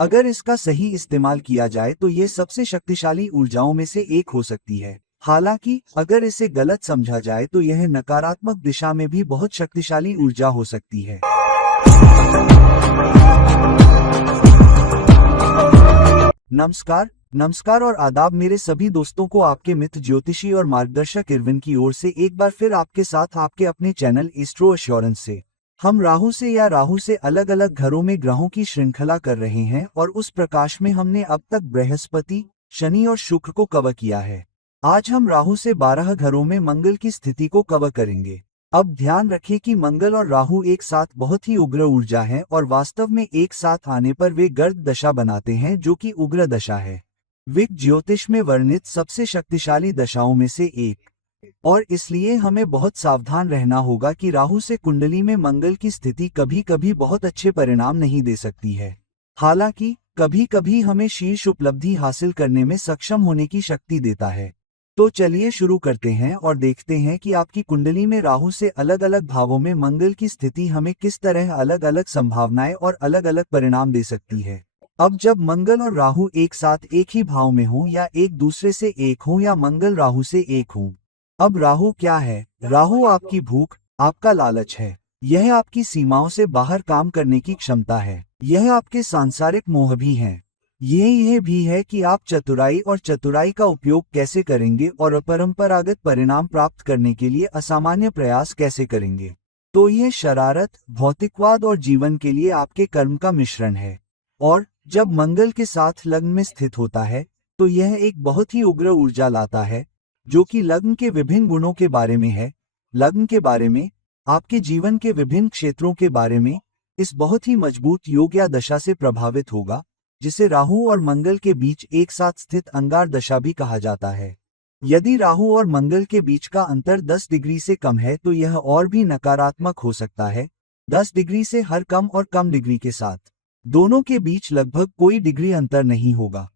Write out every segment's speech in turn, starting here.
अगर इसका सही इस्तेमाल किया जाए तो ये सबसे शक्तिशाली ऊर्जाओं में से एक हो सकती है। हालांकि अगर इसे गलत समझा जाए तो यह नकारात्मक दिशा में भी बहुत शक्तिशाली ऊर्जा हो सकती है। नमस्कार, नमस्कार और आदाब मेरे सभी दोस्तों को आपके मित्र ज्योतिषी और मार्गदर्शक इरविन की ओर से एक बार फिर आपके साथ आपके अपने चैनल एस्ट्रो एश्योरेंस से। हम राहु से अलग अलग घरों में ग्रहों की श्रृंखला कर रहे हैं और उस प्रकाश में हमने अब तक बृहस्पति, शनि और शुक्र को कवर किया है। आज हम राहु से 12 घरों में मंगल की स्थिति को कवर करेंगे। अब ध्यान रखें कि मंगल और राहु एक साथ बहुत ही उग्र ऊर्जा है और वास्तव में एक साथ आने पर वे गर्द दशा बनाते हैं जो कि उग्र दशा है। विग ज्योतिष में वर्णित सबसे शक्तिशाली दशाओं में से एक, और इसलिए हमें बहुत सावधान रहना होगा कि राहु से कुंडली में मंगल की स्थिति कभी कभी बहुत अच्छे परिणाम नहीं दे सकती है। हालांकि कभी कभी हमें शीर्ष उपलब्धि हासिल करने में सक्षम होने की शक्ति देता है। तो चलिए शुरू करते हैं और देखते हैं कि आपकी कुंडली में राहु से अलग अलग भावों में मंगल की स्थिति हमें किस तरह अलग अलग संभावनाएं और अलग अलग परिणाम दे सकती है। अब जब मंगल और राहु एक साथ एक ही भाव में हों या एक दूसरे से एक हों या मंगल राहु से एक हों। अब राहु क्या है? राहु आपकी भूख, आपका लालच है। यह आपकी सीमाओं से बाहर काम करने की क्षमता है। यह आपके सांसारिक मोह भी है। यह भी है कि आप चतुराई और चतुराई का उपयोग कैसे करेंगे और अपरंपरागत परिणाम प्राप्त करने के लिए असामान्य प्रयास कैसे करेंगे। तो यह शरारत, भौतिकवाद और जीवन के लिए आपके कर्म का मिश्रण है। और जब मंगल के साथ लग्न में स्थित होता है तो यह एक बहुत ही उग्र ऊर्जा लाता है, जो कि लग्न के विभिन्न गुणों के बारे में है। लग्न के बारे में, आपके जीवन के विभिन्न क्षेत्रों के बारे में, इस बहुत ही मजबूत योग या दशा से प्रभावित होगा, जिसे राहु और मंगल के बीच एक साथ स्थित अंगार दशा भी कहा जाता है। यदि राहु और मंगल के बीच का अंतर 10 डिग्री से कम है तो यह और भी नकारात्मक हो सकता है। 10 डिग्री से हर कम और कम डिग्री के साथ दोनों के बीच लगभग कोई डिग्री अंतर नहीं होगा।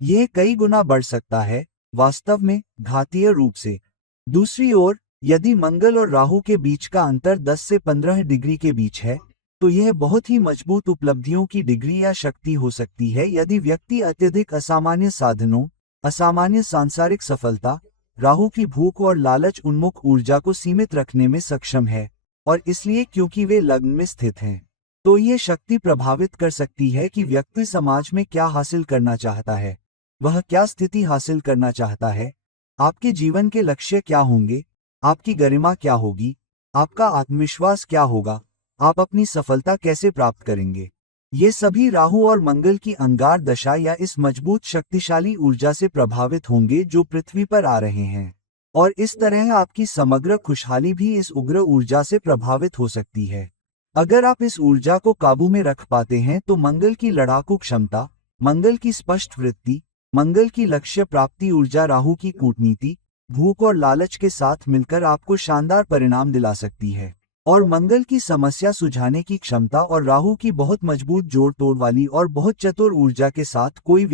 यह कई गुना बढ़ सकता है, वास्तव में घातीय रूप से। दूसरी ओर, यदि मंगल और राहु के बीच का अंतर 10 से 15 डिग्री के बीच है तो यह बहुत ही मजबूत उपलब्धियों की डिग्री या शक्ति हो सकती है। यदि व्यक्ति अत्यधिक असामान्य साधनों, असामान्य सांसारिक सफलता, राहु की भूख और लालच उन्मुख ऊर्जा को सीमित रखने में सक्षम है, और इसलिए क्योंकि वे लग्न में स्थित हैं, तो यह शक्ति प्रभावित कर सकती है कि व्यक्ति समाज में क्या हासिल करना चाहता है, वह क्या स्थिति हासिल करना चाहता है, आपके जीवन के लक्ष्य क्या होंगे, आपकी गरिमा क्या होगी, आपका आत्मविश्वास क्या होगा, आप अपनी सफलता कैसे प्राप्त करेंगे। ये सभी राहु और मंगल की अंगार दशा या इस मजबूत शक्तिशाली ऊर्जा से प्रभावित होंगे जो पृथ्वी पर आ रहे हैं, और इस तरह आपकी समग्र खुशहाली भी इस उग्र ऊर्जा से प्रभावित हो सकती है। अगर आप इस ऊर्जा को काबू में रख पाते हैं तो मंगल की लड़ाकू क्षमता, मंगल की स्पष्ट वृत्ति, मंगल की लक्ष्य प्राप्ति ऊर्जा राहु की कूटनीति, भूख और लालच के साथ मिलकर आपको शानदार परिणाम दिला सकती है। और मंगल की समस्या सुझाने की क्षमता और राहु की बहुत मजबूत जोड़ तोड़ वाली और बहुत चतुर ऊर्जा के साथ कोई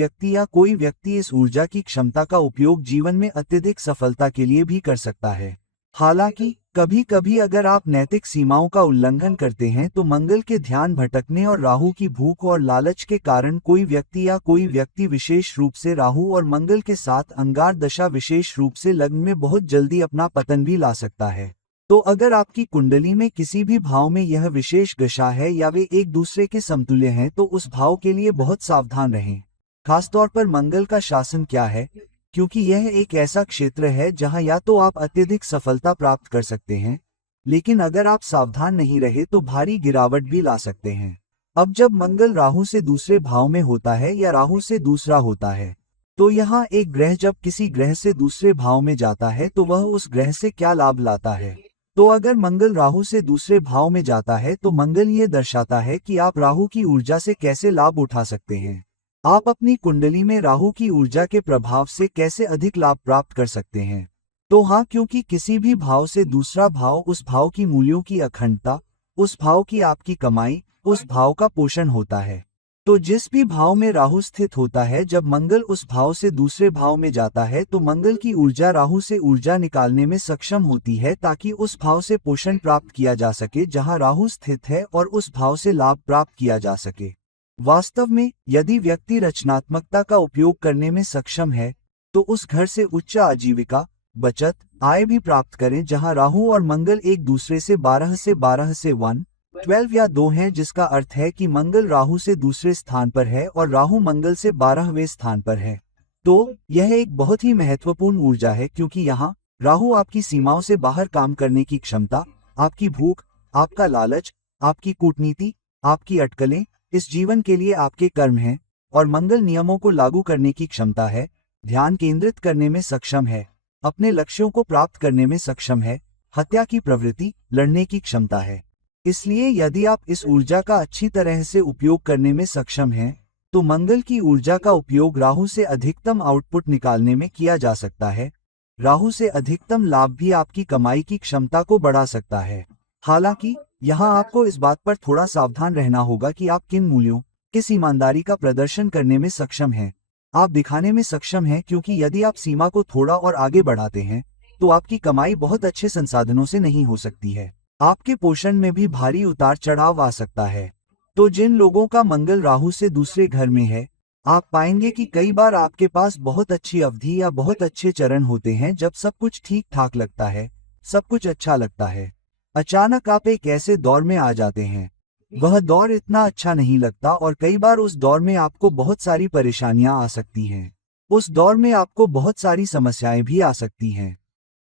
व्यक्ति इस ऊर्जा की क्षमता का उपयोग जीवन में अत्यधिक सफलता के लिए भी कर सकता है। हालांकि कभी कभी अगर आप नैतिक सीमाओं का उल्लंघन करते हैं तो मंगल के ध्यान भटकने और राहु की भूख और लालच के कारण कोई व्यक्ति विशेष रूप से राहु और मंगल के साथ अंगार दशा विशेष रूप से लग्न में बहुत जल्दी अपना पतन भी ला सकता है। तो अगर आपकी कुंडली में किसी भी भाव में यह विशेष दशा है या वे एक दूसरे के समतुल्य हैं तो उस भाव के लिए बहुत सावधान रहें। खासतौर पर मंगल का शासन क्या है, क्योंकि यह एक ऐसा क्षेत्र है जहां या तो आप अत्यधिक सफलता प्राप्त कर सकते हैं, लेकिन अगर आप सावधान नहीं रहे तो भारी गिरावट भी ला सकते हैं। अब जब मंगल राहु से दूसरे भाव में होता है या राहु से दूसरा होता है, तो यहाँ एक ग्रह जब किसी ग्रह से दूसरे भाव में जाता है तो वह उस ग्रह से क्या लाभ लाता है। तो अगर मंगल राहु से दूसरे भाव में जाता है तो मंगल ये दर्शाता है कि आप राहु की ऊर्जा से कैसे लाभ उठा सकते हैं। आप अपनी कुंडली में राहु की ऊर्जा के प्रभाव से कैसे अधिक लाभ प्राप्त कर सकते हैं। तो हाँ, क्योंकि किसी भी भाव से दूसरा भाव उस भाव की मूल्यों की अखंडता, उस भाव की आपकी कमाई, उस भाव का पोषण होता है। तो जिस भी भाव में राहु स्थित होता है, जब मंगल उस भाव से दूसरे भाव में जाता है तो मंगल की ऊर्जा राहु से ऊर्जा निकालने में सक्षम होती है ताकि उस भाव से पोषण प्राप्त किया जा सके जहां राहु स्थित है और उस भाव से लाभ प्राप्त किया जा सके। वास्तव में यदि व्यक्ति रचनात्मकता का उपयोग करने में सक्षम है तो उस घर से उच्च आजीविका, बचत, आय भी प्राप्त करें जहां राहु और मंगल एक दूसरे से 12 से 12 या 2 हैं, जिसका अर्थ है कि मंगल राहु से दूसरे स्थान पर है और राहु मंगल से 12वें स्थान पर है। तो यह एक बहुत ही महत्वपूर्ण ऊर्जा है क्योंकि यहाँ राहु आपकी सीमाओं से बाहर काम करने की क्षमता, आपकी भूख, आपका लालच, आपकी कूटनीति, आपकी अटकलें, इस जीवन के लिए आपके कर्म हैं, और मंगल नियमों को लागू करने की क्षमता है, ध्यान केंद्रित करने में सक्षम है, अपने लक्ष्यों को प्राप्त करने में सक्षम है, हत्या की प्रवृत्ति, लड़ने की क्षमता है। इसलिए यदि आप इस ऊर्जा का अच्छी तरह से उपयोग करने में सक्षम हैं, तो मंगल की ऊर्जा का उपयोग राहु से अधिकतम आउटपुट निकालने में किया जा सकता है। राहु से अधिकतम लाभ भी आपकी कमाई की क्षमता को बढ़ा सकता है। हालांकि यहाँ आपको इस बात पर थोड़ा सावधान रहना होगा कि आप किन मूल्यों, किस ईमानदारी का प्रदर्शन करने में सक्षम हैं, आप दिखाने में सक्षम हैं, क्योंकि यदि आप सीमा को थोड़ा और आगे बढ़ाते हैं तो आपकी कमाई बहुत अच्छे संसाधनों से नहीं हो सकती है। आपके पोषण में भी भारी उतार चढ़ाव आ सकता है। तो जिन लोगों का मंगल राहु से दूसरे घर में है, आप पाएंगे कि कई बार आपके पास बहुत अच्छी अवधि या बहुत अच्छे चरण होते हैं जब सब कुछ ठीक ठाक लगता है, सब कुछ अच्छा लगता है। अचानक आप एक ऐसे दौर में आ जाते हैं, वह दौर इतना अच्छा नहीं लगता और कई बार उस दौर में आपको बहुत सारी परेशानियां आ सकती हैं। उस दौर में आपको बहुत सारी समस्याएं भी आ सकती हैं।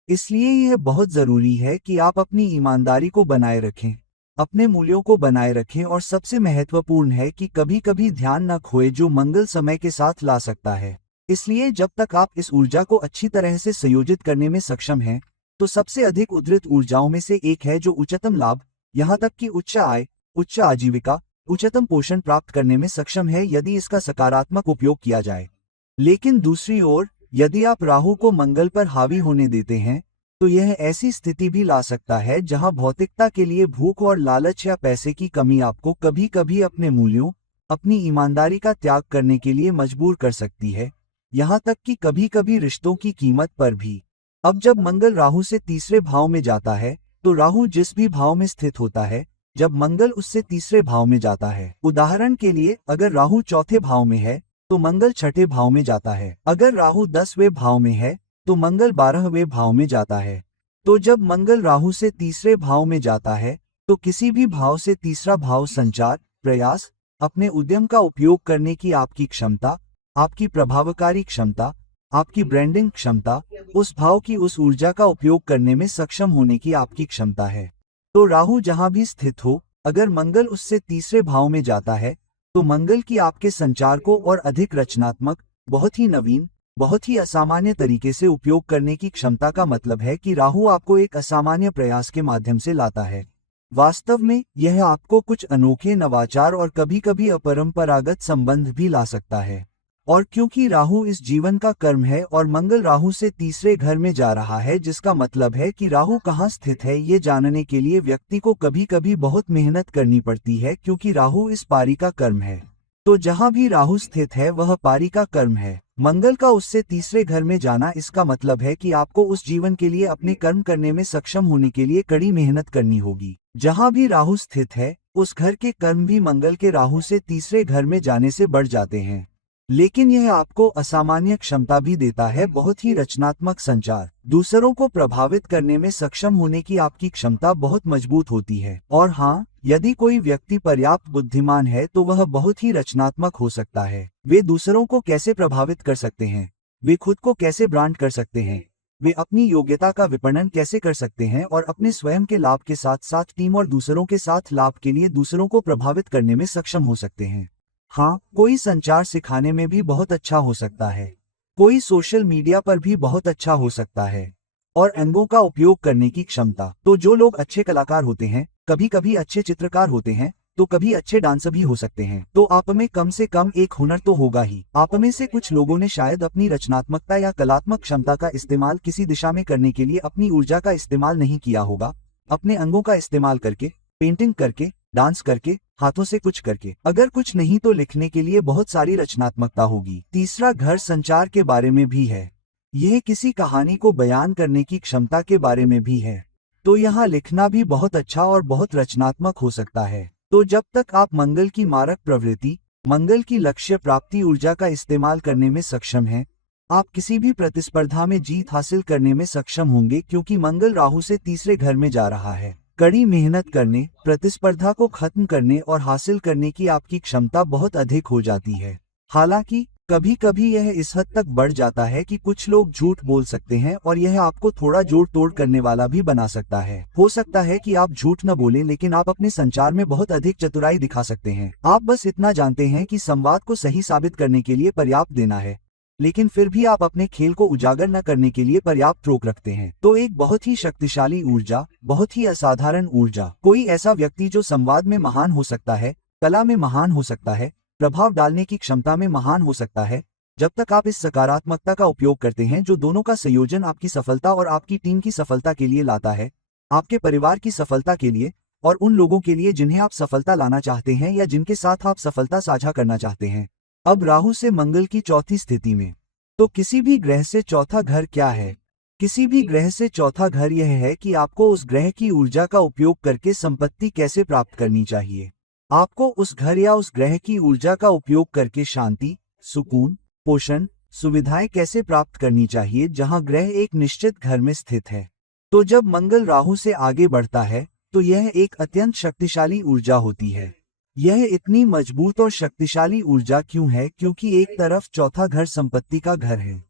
इसलिए यह बहुत जरूरी है कि आप अपनी ईमानदारी को बनाए रखें, अपने मूल्यों को बनाए रखें, और सबसे महत्वपूर्ण है कि कभी कभी ध्यान न खोए जो मंगल समय के साथ ला सकता है। इसलिए जब तक आप इस ऊर्जा को अच्छी तरह से संयोजित करने में सक्षम हैं, तो सबसे अधिक उद्धृत ऊर्जाओं में से एक है जो उच्चतम लाभ, यहाँ तक कि उच्च आय, उच्च आजीविका, उच्चतम पोषण प्राप्त करने में सक्षम है यदि इसका सकारात्मक उपयोग किया जाए। लेकिन दूसरी ओर यदि आप राहु को मंगल पर हावी होने देते हैं तो यह ऐसी स्थिति भी ला सकता है जहां भौतिकता के लिए भूख और लालच या पैसे की कमी आपको कभी कभी अपने मूल्यों, अपनी ईमानदारी का त्याग करने के लिए मजबूर कर सकती है, यहाँ तक कि कभी कभी रिश्तों की कीमत पर भी। अब जब मंगल राहु से तीसरे भाव में जाता है तो राहु जिस भी भाव में स्थित होता है, जब मंगल उससे तीसरे भाव में जाता है, उदाहरण के लिए अगर राहु चौथे भाव में है तो मंगल छठे भाव में जाता है, अगर राहु 10वें भाव में है तो मंगल 12वें भाव में जाता है। तो जब मंगल राहु से तीसरे भाव में जाता है तो किसी भी भाव से तीसरा भाव संचार, प्रयास, अपने उद्यम का उपयोग करने की आपकी क्षमता, आपकी प्रभावकारी क्षमता, आपकी ब्रांडिंग क्षमता, उस भाव की उस ऊर्जा का उपयोग करने में सक्षम होने की आपकी क्षमता है। तो राहु जहां भी स्थित हो, अगर मंगल उससे तीसरे भाव में जाता है तो मंगल की आपके संचार को और अधिक रचनात्मक, बहुत ही नवीन, बहुत ही असामान्य तरीके से उपयोग करने की क्षमता का मतलब है कि राहु आपको एक असामान्य प्रयास के माध्यम से लाता है। वास्तव में यह आपको कुछ अनोखे नवाचार और कभी कभी अपरंपरागत संबंध भी ला सकता है। और क्योंकि राहु इस जीवन का कर्म है और मंगल राहु से तीसरे घर में जा रहा है, जिसका मतलब है कि राहु कहाँ स्थित है ये जानने के लिए व्यक्ति को कभी कभी बहुत मेहनत करनी पड़ती है, क्योंकि राहु इस पारी का कर्म है। तो जहां भी राहु स्थित है वह पारी का कर्म है। मंगल का उससे तीसरे घर में जाना इसका मतलब है कि आपको उस जीवन के लिए अपने कर्म करने में सक्षम होने के लिए कड़ी मेहनत करनी होगी। जहां भी राहु स्थित है उस घर के कर्म भी मंगल के राहु से तीसरे घर में जाने से बढ़ जाते हैं। लेकिन यह आपको असामान्य क्षमता भी देता है, बहुत ही रचनात्मक संचार, दूसरों को प्रभावित करने में सक्षम होने की आपकी क्षमता बहुत मजबूत होती है। और हाँ, यदि कोई व्यक्ति पर्याप्त बुद्धिमान है तो वह बहुत ही रचनात्मक हो सकता है। वे दूसरों को कैसे प्रभावित कर सकते हैं, वे खुद को कैसे ब्रांड कर सकते हैं, वे अपनी योग्यता का विपणन कैसे कर सकते हैं और अपने स्वयं के लाभ के साथ साथ टीम और दूसरों के साथ लाभ के लिए दूसरों को प्रभावित करने में सक्षम हो सकते हैं। हाँ, कोई संचार सिखाने में भी बहुत अच्छा हो सकता है, कोई सोशल मीडिया पर भी बहुत अच्छा हो सकता है, और अंगों का उपयोग करने की क्षमता। तो जो लोग अच्छे कलाकार होते हैं, कभी कभी अच्छे चित्रकार होते हैं, तो कभी अच्छे डांसर भी हो सकते हैं। तो आप में कम से कम एक हुनर तो होगा ही। आप में से कुछ लोगों ने शायद अपनी रचनात्मकता या कलात्मक क्षमता का इस्तेमाल किसी दिशा में करने के लिए अपनी ऊर्जा का इस्तेमाल नहीं किया होगा, अपने अंगों का इस्तेमाल करके, पेंटिंग करके, डांस करके, हाथों से कुछ करके। अगर कुछ नहीं तो लिखने के लिए बहुत सारी रचनात्मकता होगी। तीसरा घर संचार के बारे में भी है, यह किसी कहानी को बयान करने की क्षमता के बारे में भी है। तो यहाँ लिखना भी बहुत अच्छा और बहुत रचनात्मक हो सकता है। तो जब तक आप मंगल की मारक प्रवृत्ति, मंगल की लक्ष्य प्राप्ति ऊर्जा का इस्तेमाल करने में सक्षम है। आप किसी भी प्रतिस्पर्धा में जीत हासिल करने में सक्षम होंगे क्योंकि मंगल राहु से तीसरे घर में जा रहा है। कड़ी मेहनत करने, प्रतिस्पर्धा को खत्म करने और हासिल करने की आपकी क्षमता बहुत अधिक हो जाती है। हालांकि कभी कभी यह इस हद तक बढ़ जाता है कि कुछ लोग झूठ बोल सकते हैं और यह आपको थोड़ा जोड़ तोड़ करने वाला भी बना सकता है। हो सकता है कि आप झूठ न बोलें लेकिन आप अपने संचार में बहुत अधिक चतुराई दिखा सकते हैं। आप बस इतना जानते हैं कि संवाद को सही साबित करने के लिए पर्याप्त देना है, लेकिन फिर भी आप अपने खेल को उजागर न करने के लिए पर्याप्त रोक रखते हैं। तो एक बहुत ही शक्तिशाली ऊर्जा, बहुत ही असाधारण ऊर्जा। कोई ऐसा व्यक्ति जो संवाद में महान हो सकता है, कला में महान हो सकता है, प्रभाव डालने की क्षमता में महान हो सकता है, जब तक आप इस सकारात्मकता का उपयोग करते हैं जो दोनों का संयोजन आपकी सफलता और आपकी टीम की सफलता के लिए लाता है, आपके परिवार की सफलता के लिए और उन लोगों के लिए जिन्हें आप सफलता लाना चाहते हैं या जिनके साथ आप सफलता साझा करना चाहते हैं। अब राहु से मंगल की चौथी स्थिति में। तो किसी भी ग्रह से चौथा घर क्या है? किसी भी ग्रह से चौथा घर यह है कि आपको उस ग्रह की ऊर्जा का उपयोग करके संपत्ति कैसे प्राप्त करनी चाहिए। आपको उस घर या उस ग्रह की ऊर्जा का उपयोग करके शांति, सुकून, पोषण, सुविधाएं कैसे प्राप्त करनी चाहिए जहां ग्रह एक निश्चित घर में स्थित है। तो जब मंगल राहु से आगे बढ़ता है तो यह एक अत्यंत शक्तिशाली ऊर्जा होती है। यह इतनी मजबूत और शक्तिशाली ऊर्जा क्यों है? क्योंकि एक तरफ चौथा घर संपत्ति का घर है,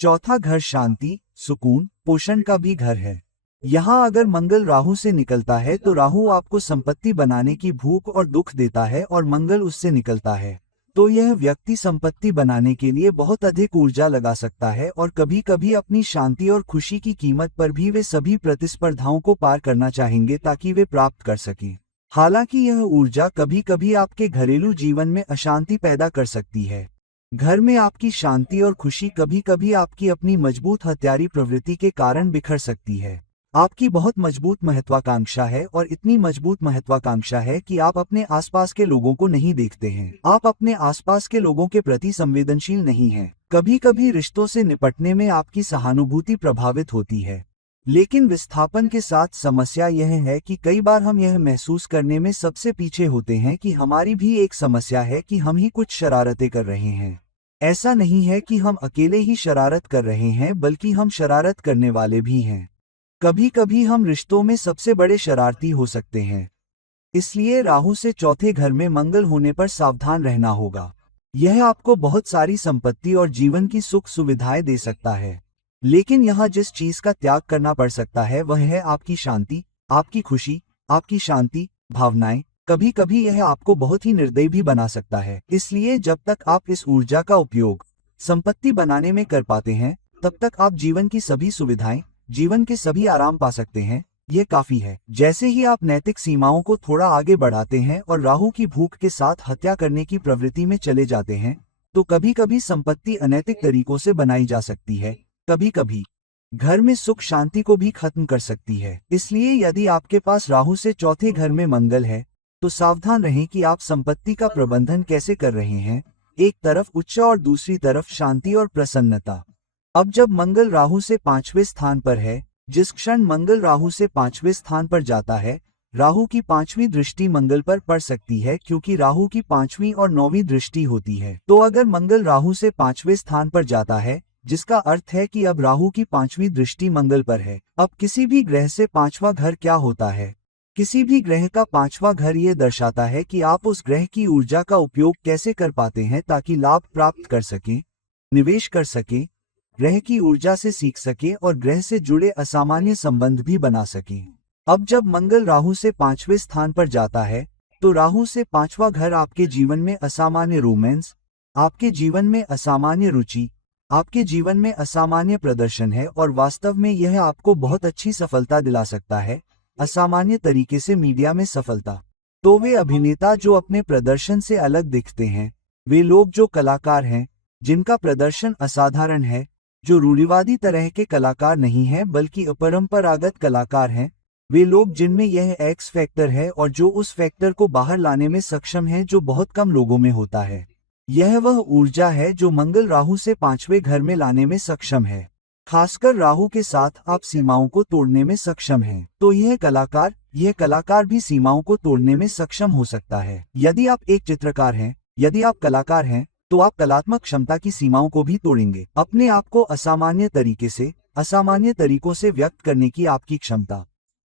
चौथा घर शांति, सुकून, पोषण का भी घर है। यहाँ अगर मंगल राहु से निकलता है तो राहु आपको संपत्ति बनाने की भूख और दुख देता है और मंगल उससे निकलता है तो यह व्यक्ति संपत्ति बनाने के लिए बहुत अधिक ऊर्जा लगा सकता है और कभी कभी अपनी शांति और खुशी की कीमत पर भी वे सभी प्रतिस्पर्धाओं को पार करना चाहेंगे ताकि वे प्राप्त कर सकें। हालांकि यह ऊर्जा कभी कभी आपके घरेलू जीवन में अशांति पैदा कर सकती है। घर में आपकी शांति और खुशी कभी कभी आपकी अपनी मजबूत हत्यारी प्रवृत्ति के कारण बिखर सकती है। आपकी बहुत मजबूत महत्वाकांक्षा है और इतनी मजबूत महत्वाकांक्षा है कि आप अपने आसपास के लोगों को नहीं देखते हैं। आप अपने आसपास के लोगों के प्रति संवेदनशील नहीं हैं। कभी कभी रिश्तों से निपटने में आपकी सहानुभूति प्रभावित होती है। लेकिन विस्थापन के साथ समस्या यह है कि कई बार हम यह महसूस करने में सबसे पीछे होते हैं कि हमारी भी एक समस्या है कि हम ही कुछ शरारतें कर रहे हैं। ऐसा नहीं है कि हम अकेले ही शरारत कर रहे हैं बल्कि हम शरारत करने वाले भी हैं। कभी कभी हम रिश्तों में सबसे बड़े शरारती हो सकते हैं। इसलिए राहु से चौथे घर में मंगल होने पर सावधान रहना होगा। यह आपको बहुत सारी संपत्ति और जीवन की सुख सुविधाएं दे सकता है, लेकिन यहाँ जिस चीज का त्याग करना पड़ सकता है वह है आपकी शांति, आपकी खुशी, आपकी शांति, भावनाएं। कभी कभी यह आपको बहुत ही निर्दयी भी बना सकता है। इसलिए जब तक आप इस ऊर्जा का उपयोग संपत्ति बनाने में कर पाते हैं तब तक आप जीवन की सभी सुविधाएं, जीवन के सभी आराम पा सकते हैं। ये काफी है। जैसे ही आप नैतिक सीमाओं को थोड़ा आगे बढ़ाते हैं और राहु की भूख के साथ हत्या करने की प्रवृत्ति में चले जाते हैं तो कभी कभी संपत्ति अनैतिक तरीकों से बनाई जा सकती है, कभी कभी घर में सुख शांति को भी खत्म कर सकती है। इसलिए यदि आपके पास राहु से चौथे घर में मंगल है तो सावधान रहें कि आप संपत्ति का प्रबंधन कैसे कर रहे हैं। एक तरफ उच्च और दूसरी तरफ शांति और प्रसन्नता। अब जब मंगल राहु से 5वें स्थान पर है, जिस क्षण मंगल राहु से 5वें स्थान पर जाता है, राहु की 5वीं दृष्टि मंगल पर पड़ सकती है क्योंकि राहु की 5वीं और 9वीं दृष्टि होती है। तो अगर मंगल राहु से 5वें स्थान पर जाता है जिसका अर्थ है कि अब राहु की 5वीं दृष्टि मंगल पर है। अब किसी भी ग्रह से 5वां घर क्या होता है? किसी भी ग्रह का 5वां घर ये दर्शाता है कि आप उस ग्रह की ऊर्जा का उपयोग कैसे कर पाते हैं ताकि लाभ प्राप्त कर सकें, निवेश कर सकें, ग्रह की ऊर्जा से सीख सकें और ग्रह से जुड़े असामान्य संबंध भी बना सकें। अब जब मंगल राहु से 5वें स्थान पर जाता है तो राहु से 5वां घर आपके जीवन में असामान्य रोमांस, आपके जीवन में असामान्य रुचि, आपके जीवन में असामान्य प्रदर्शन है और वास्तव में यह आपको बहुत अच्छी सफलता दिला सकता है। असामान्य तरीके से मीडिया में सफलता। तो वे अभिनेता जो अपने प्रदर्शन से अलग दिखते हैं, वे लोग जो कलाकार हैं जिनका प्रदर्शन असाधारण है, जो रूढ़िवादी तरह के कलाकार नहीं हैं बल्कि अपरंपरागत कलाकार हैं, वे लोग जिनमें यह एक्स फैक्टर है और जो उस फैक्टर को बाहर लाने में सक्षम है जो बहुत कम लोगों में होता है। यह वह ऊर्जा है जो मंगल राहु से 5वें घर में लाने में सक्षम है। खासकर राहु के साथ आप सीमाओं को तोड़ने में सक्षम हैं। तो यह कलाकार भी सीमाओं को तोड़ने में सक्षम हो सकता है। यदि आप एक चित्रकार हैं यदि आप कलाकार हैं तो आप कलात्मक क्षमता की सीमाओं को भी तोड़ेंगे। अपने आप को असामान्य तरीके से, असामान्य तरीकों से व्यक्त करने की आपकी क्षमता,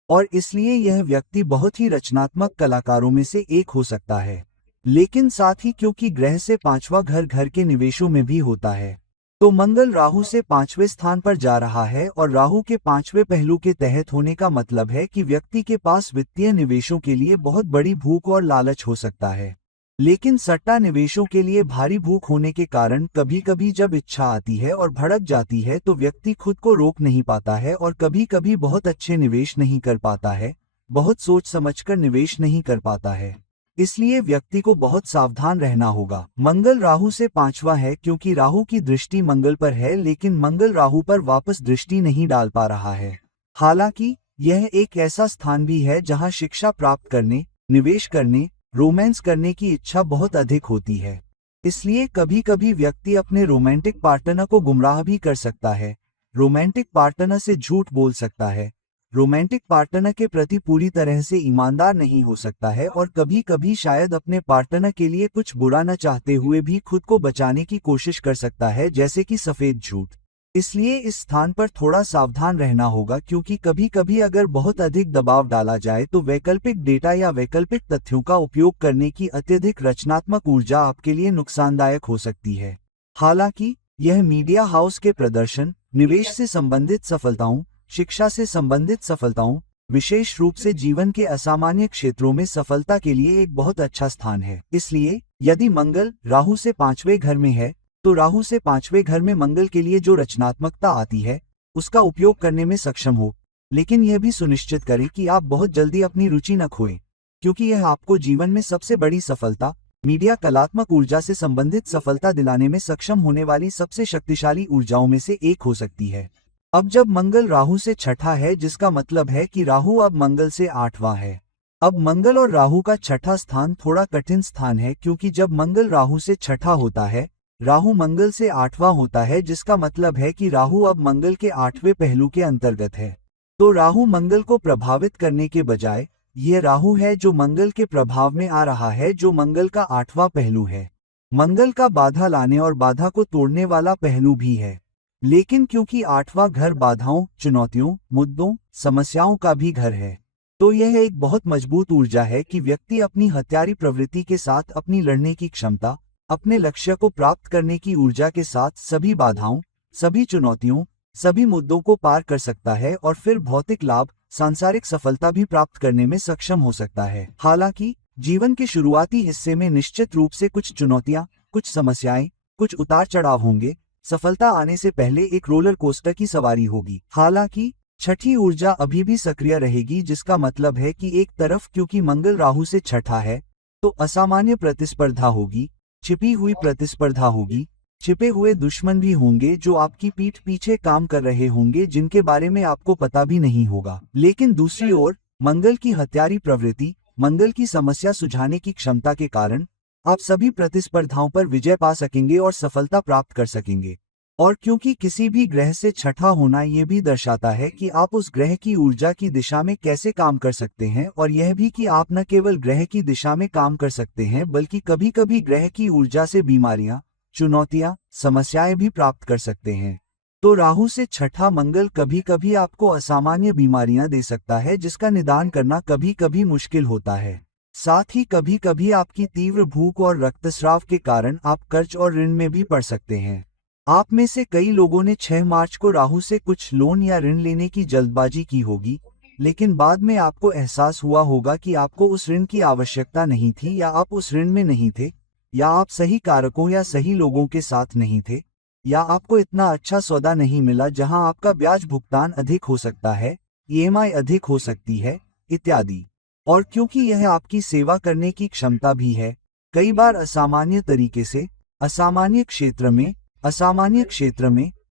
और इसलिए यह व्यक्ति बहुत ही रचनात्मक कलाकारों में से एक हो सकता है। लेकिन साथ ही क्योंकि ग्रह से पांचवा घर घर के निवेशों में भी होता है, तो मंगल राहु से पांचवें स्थान पर जा रहा है, और राहु के पांचवें पहलू के तहत होने का मतलब है कि व्यक्ति के पास वित्तीय निवेशों के लिए बहुत बड़ी भूख और लालच हो सकता है। लेकिन सट्टा निवेशों के लिए भारी भूख होने के कारण कभी कभी जब इच्छा आती है और भड़क जाती है तो व्यक्ति खुद को रोक नहीं पाता है और कभी कभी बहुत अच्छे निवेश नहीं कर पाता है, बहुत सोच समझकर निवेश नहीं कर पाता है। इसलिए व्यक्ति को बहुत सावधान रहना होगा। मंगल राहु से पांचवा है क्योंकि राहु की दृष्टि मंगल पर है, लेकिन मंगल राहु पर वापस दृष्टि नहीं डाल पा रहा है। हालांकि यह एक ऐसा स्थान भी है जहां शिक्षा प्राप्त करने, निवेश करने, रोमांस करने की इच्छा बहुत अधिक होती है। इसलिए कभी कभी व्यक्ति अपने रोमांटिक पार्टनर को गुमराह भी कर सकता है, रोमांटिक पार्टनर से झूठ बोल सकता है, रोमांटिक पार्टनर के प्रति पूरी तरह से ईमानदार नहीं हो सकता है, और कभी कभी शायद अपने पार्टनर के लिए कुछ बुरा न चाहते हुए भी खुद को बचाने की कोशिश कर सकता है, जैसे कि सफेद झूठ। इसलिए इस स्थान पर थोड़ा सावधान रहना होगा, क्योंकि कभी कभी अगर बहुत अधिक दबाव डाला जाए तो वैकल्पिक डेटा या वैकल्पिक तथ्यों का उपयोग करने की अत्यधिक रचनात्मक ऊर्जा आपके लिए नुकसानदायक हो सकती है। हालांकि यह मीडिया हाउस के प्रदर्शन, निवेश से संबंधित सफलताओं, शिक्षा से संबंधित सफलताओं, विशेष रूप से जीवन के असामान्य क्षेत्रों में सफलता के लिए एक बहुत अच्छा स्थान है। इसलिए यदि मंगल राहु से पांचवें घर में है तो राहु से पांचवें घर में मंगल के लिए जो रचनात्मकता आती है उसका उपयोग करने में सक्षम हो, लेकिन यह भी सुनिश्चित करें कि आप बहुत जल्दी अपनी रुचि न खोएं, क्योंकि यह आपको जीवन में सबसे बड़ी सफलता, मीडिया कलात्मक ऊर्जा से संबंधित सफलता दिलाने में सक्षम होने वाली सबसे शक्तिशाली ऊर्जाओं में से एक हो सकती है। अब जब मंगल राहु से छठा है, जिसका मतलब है कि राहु अब मंगल से आठवां है। अब मंगल और राहु का छठा स्थान थोड़ा कठिन स्थान है, क्योंकि जब मंगल राहु से छठा होता है, राहु मंगल से आठवां होता है, जिसका मतलब है कि राहु अब मंगल के आठवें पहलू के अंतर्गत है। तो राहु मंगल को प्रभावित करने के बजाय यह राहु है जो मंगल के प्रभाव में आ रहा है, जो मंगल का आठवां पहलू है। मंगल का बाधा लाने और बाधा को तोड़ने वाला पहलू भी है, लेकिन क्योंकि आठवां घर बाधाओं, चुनौतियों, मुद्दों, समस्याओं का भी घर है, तो यह एक बहुत मजबूत ऊर्जा है कि व्यक्ति अपनी हत्यारी प्रवृत्ति के साथ अपनी लड़ने की क्षमता, अपने लक्ष्य को प्राप्त करने की ऊर्जा के साथ सभी बाधाओं, सभी चुनौतियों, सभी मुद्दों को पार कर सकता है और फिर भौतिक लाभ, सांसारिक सफलता भी प्राप्त करने में सक्षम हो सकता है। हालांकि जीवन के शुरुआती हिस्से में निश्चित रूप से कुछ चुनौतियां, कुछ समस्याएं, कुछ उतार चढ़ाव होंगे। सफलता आने से पहले एक रोलर कोस्टर की सवारी होगी। हालांकि छठी ऊर्जा अभी भी सक्रिय रहेगी, जिसका मतलब है कि एक तरफ क्योंकि मंगल राहु से छठा है तो असामान्य प्रतिस्पर्धा होगी, छिपी हुई प्रतिस्पर्धा होगी, छिपे हुए दुश्मन भी होंगे जो आपकी पीठ पीछे काम कर रहे होंगे, जिनके बारे में आपको पता भी नहीं होगा। लेकिन दूसरी ओर मंगल की हत्यारी प्रवृत्ति, मंगल की समस्या सुझाने की क्षमता के कारण आप सभी प्रतिस्पर्धाओं पर विजय पा सकेंगे और सफलता प्राप्त कर सकेंगे। और क्योंकि किसी भी ग्रह से छठा होना ये भी दर्शाता है कि आप उस ग्रह की ऊर्जा की दिशा में कैसे काम कर सकते हैं, और यह भी कि आप न केवल ग्रह की दिशा में काम कर सकते हैं बल्कि कभी कभी ग्रह की ऊर्जा से बीमारियां, चुनौतियां, समस्याएं भी प्राप्त कर सकते हैं। तो राहु से छठा मंगल कभी कभी आपको असामान्य बीमारियां दे सकता है, जिसका निदान करना कभी कभी मुश्किल होता है। साथ ही कभी कभी आपकी तीव्र भूख और रक्तस्राव के कारण आप कर्ज और ऋण में भी पड़ सकते हैं। आप में से कई लोगों ने 6 मार्च को राहु से कुछ लोन या ऋण लेने की जल्दबाजी की होगी, लेकिन बाद में आपको एहसास हुआ होगा कि आपको उस ऋण की आवश्यकता नहीं थी, या आप उस ऋण में नहीं थे, या आप सही कारकों या सही लोगों के साथ नहीं थे, या आपको इतना अच्छा सौदा नहीं मिला जहां आपका ब्याज भुगतान अधिक हो सकता है, ईएमआई अधिक हो सकती है, इत्यादि। और क्योंकि यह आपकी सेवा करने की क्षमता भी है, कई बार असामान्य तरीके से, असामान्य क्षेत्र में,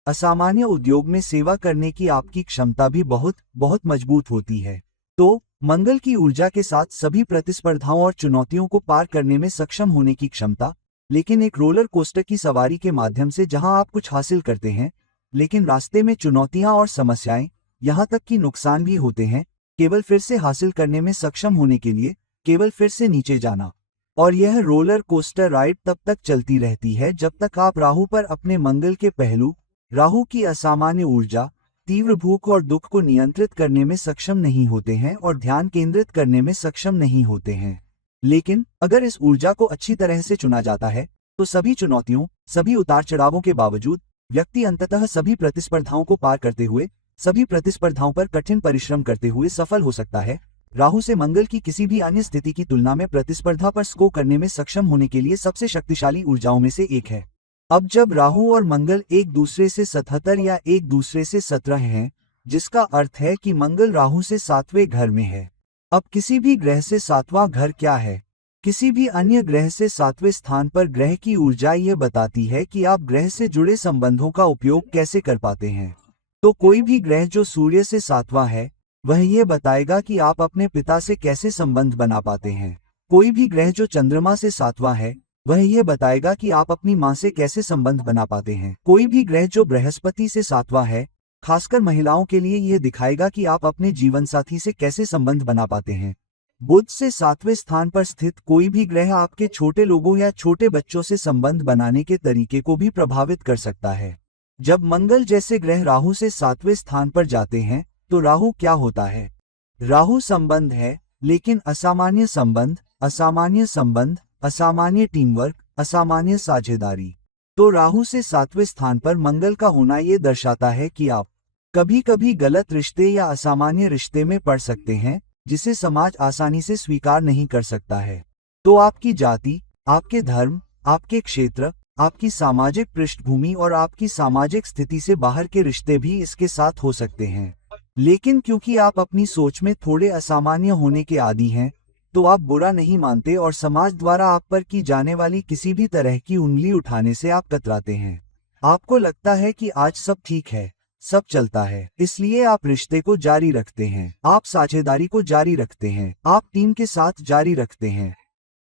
असामान्य उद्योग में सेवा करने की आपकी क्षमता भी बहुत बहुत मजबूत होती है। तो मंगल की ऊर्जा के साथ सभी प्रतिस्पर्धाओं और चुनौतियों को पार करने में सक्षम होने की क्षमता, लेकिन एक रोलर कोस्टर की सवारी के माध्यम से जहां आप कुछ हासिल करते हैं, लेकिन रास्ते में चुनौतियां और समस्याएं, यहां तक कि नुकसान भी होते हैं, केवल फिर से हासिल करने में सक्षम होने के लिए, केवल फिर से नीचे जाना। और यह रोलर कोस्टर राइड तब तक चलती रहती है जब तक आप राहु पर अपने मंगल के पहलू, राहु की असामान्य ऊर्जा, तीव्र भूख और दुख को नियंत्रित करने में सक्षम नहीं होते हैं और ध्यान केंद्रित करने में सक्षम नहीं होते हैं। लेकिन अगर इस ऊर्जा को अच्छी तरह से चुना जाता है, तो सभी चुनौतियों, सभी उतार चढ़ावों के बावजूद व्यक्ति अंततः सभी प्रतिस्पर्धाओं को पार करते हुए, सभी प्रतिस्पर्धाओं पर कठिन परिश्रम करते हुए सफल हो सकता है। राहु से मंगल की किसी भी अन्य स्थिति की तुलना में प्रतिस्पर्धा पर स्कोर करने में सक्षम होने के लिए सबसे शक्तिशाली ऊर्जाओं में से एक है। अब जब राहु और मंगल एक दूसरे से 77 या एक दूसरे से 17 हैं, जिसका अर्थ है कि मंगल राहु से 7वें घर में है। अब किसी भी ग्रह से 7वां घर क्या है? किसी भी अन्य ग्रह से 7वें स्थान पर ग्रह की ऊर्जा यह बताती है कि आप ग्रह से जुड़े संबंधों का उपयोग कैसे कर पाते हैं। तो कोई भी ग्रह जो सूर्य से 7वां है, वह यह बताएगा कि आप अपने पिता से कैसे संबंध बना पाते हैं। कोई भी ग्रह जो चंद्रमा से 7वां है, वह यह बताएगा कि आप अपनी मां से कैसे संबंध बना पाते हैं। कोई भी ग्रह जो बृहस्पति से 7वां है, खासकर महिलाओं के लिए यह दिखाएगा कि आप अपने जीवनसाथी से कैसे संबंध बना पाते हैं। बुध से 7वें स्थान पर स्थित कोई भी ग्रह आपके छोटे लोगों या छोटे बच्चों से संबंध बनाने के तरीके को भी प्रभावित कर सकता है। जब मंगल जैसे ग्रह राहु से 7वें स्थान पर जाते हैं, तो राहु क्या होता है? राहु संबंध है, लेकिन असामान्य संबंध, असामान्य संबंध, असामान्य टीम वर्क, असामान्य साझेदारी। तो राहु से 7वें स्थान पर मंगल का होना ये दर्शाता है कि आप कभी कभी गलत रिश्ते या असामान्य रिश्ते में पड़ सकते हैं, जिसे समाज आसानी से स्वीकार नहीं कर सकता है। तो आपकी जाति, आपके धर्म, आपके क्षेत्र, आपकी सामाजिक पृष्ठभूमि और आपकी सामाजिक स्थिति से बाहर के रिश्ते भी इसके साथ हो सकते हैं। लेकिन क्योंकि आप अपनी सोच में थोड़े असामान्य होने के आदी हैं, तो आप बुरा नहीं मानते और समाज द्वारा आप पर की जाने वाली किसी भी तरह की उंगली उठाने से आप कतराते हैं। आपको लगता है कि आज सब ठीक है, सब चलता है, इसलिए आप रिश्ते को जारी रखते हैं, आप साझेदारी को जारी रखते हैं, आप टीम के साथ जारी रखते हैं।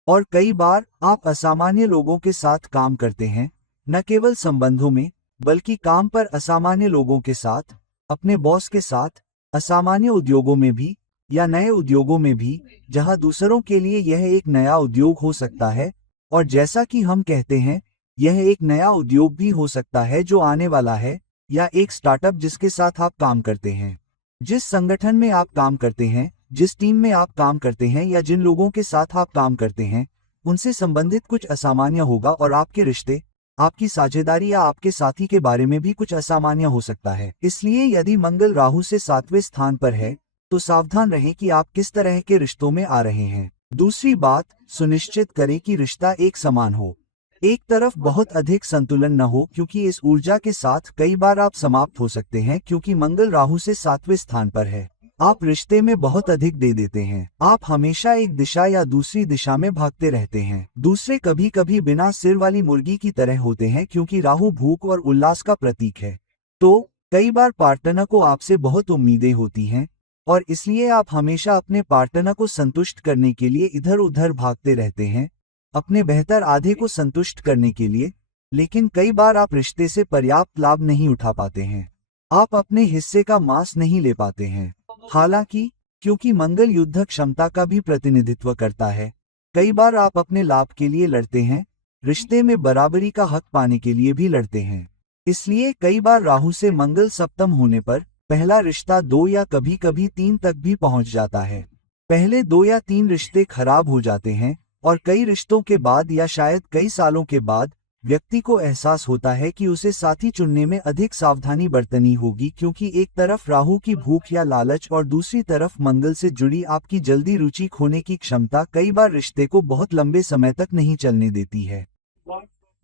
और कई बार आप असामान्य लोगों के साथ काम करते हैं, न केवल संबंधों में, बल्कि काम पर असामान्य लोगों के साथ, अपने बॉस के साथ, असामान्य उद्योगों में भी, या नए उद्योगों में भी, जहां दूसरों के लिए यह एक नया उद्योग हो सकता है। और जैसा कि हम कहते हैं, यह एक नया उद्योग भी हो सकता है जो आने वाला है, या एक स्टार्टअप जिसके साथ आप काम करते हैं। जिस संगठन में आप काम करते हैं, जिस टीम में आप काम करते हैं या जिन लोगों के साथ आप काम करते हैं, उनसे संबंधित कुछ असामान्य होगा और आपके रिश्ते, आपकी साझेदारी या आपके साथी के बारे में भी कुछ असामान्य हो सकता है। इसलिए यदि मंगल राहु से 7वें स्थान पर है, तो सावधान रहें कि आप किस तरह के रिश्तों में आ रहे हैं। दूसरी बात, सुनिश्चित करें कि रिश्ता एक समान हो, एक तरफ बहुत अधिक संतुलन न हो, क्योंकि इस ऊर्जा के साथ कई बार आप समाप्त हो सकते हैं। क्योंकि मंगल राहु से 7वें स्थान पर है, आप रिश्ते में बहुत अधिक दे देते हैं, आप हमेशा एक दिशा या दूसरी दिशा में भागते रहते हैं। दूसरे कभी कभी बिना सिर वाली मुर्गी की तरह होते हैं, क्योंकि राहु भूख और उल्लास का प्रतीक है। तो कई बार पार्टनर को आपसे बहुत उम्मीदें होती हैं, और इसलिए आप हमेशा अपने पार्टनर को संतुष्ट करने के लिए इधर उधर भागते रहते हैं, अपने बेहतर आधे को संतुष्ट करने के लिए। लेकिन कई बार आप रिश्ते से पर्याप्त लाभ नहीं उठा पाते हैं, आप अपने हिस्से का मांस नहीं ले पाते हैं। हालांकि क्योंकि मंगल युद्ध क्षमता का भी प्रतिनिधित्व करता है, कई बार आप अपने लाभ के लिए लड़ते हैं, रिश्ते में बराबरी का हक पाने के लिए भी लड़ते हैं। इसलिए कई बार राहु से मंगल सप्तम होने पर पहला रिश्ता 2 या कभी कभी 3 तक भी पहुंच जाता है। पहले 2 या 3 रिश्ते खराब हो जाते हैं, और कई रिश्तों के बाद या शायद कई सालों के बाद व्यक्ति को एहसास होता है कि उसे साथी चुनने में अधिक सावधानी बरतनी होगी, क्योंकि एक तरफ राहु की भूख या लालच और दूसरी तरफ मंगल से जुड़ी आपकी जल्दी रुचि खोने की क्षमता कई बार रिश्ते को बहुत लंबे समय तक नहीं चलने देती है।